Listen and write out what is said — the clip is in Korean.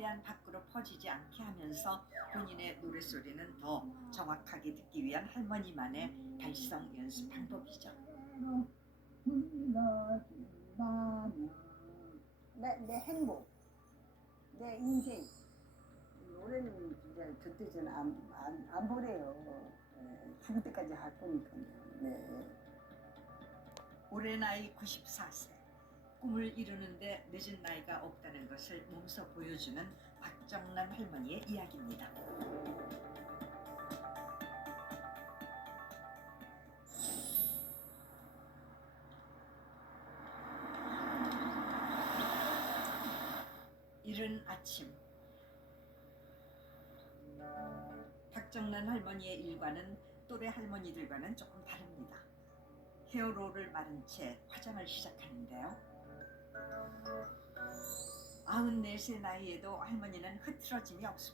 최대한 밖으로 퍼지지 않게 하면서 본인의 노랫소리는 더 정확하게 듣기 위한 할머니만의 발성 연습 방법이죠. 내 행복, 내 인생. 노래는 진짜 절대 저는 안 버려요. 죽을 때까지 할 거니까요. 네. 올해 나이 94세. 꿈을 이루는데 늦은 나이가 없다는 것을 몸소 보여주는 박정란 할머니의 이야기입니다. 이른 아침, 박정란 할머니의 일과는 또래 할머니들과는 조금 다릅니다. 헤어롤을 마른 채 화장을 시작하는데요. 94세 나이에도 할머니는 흐트러짐이 없습니다.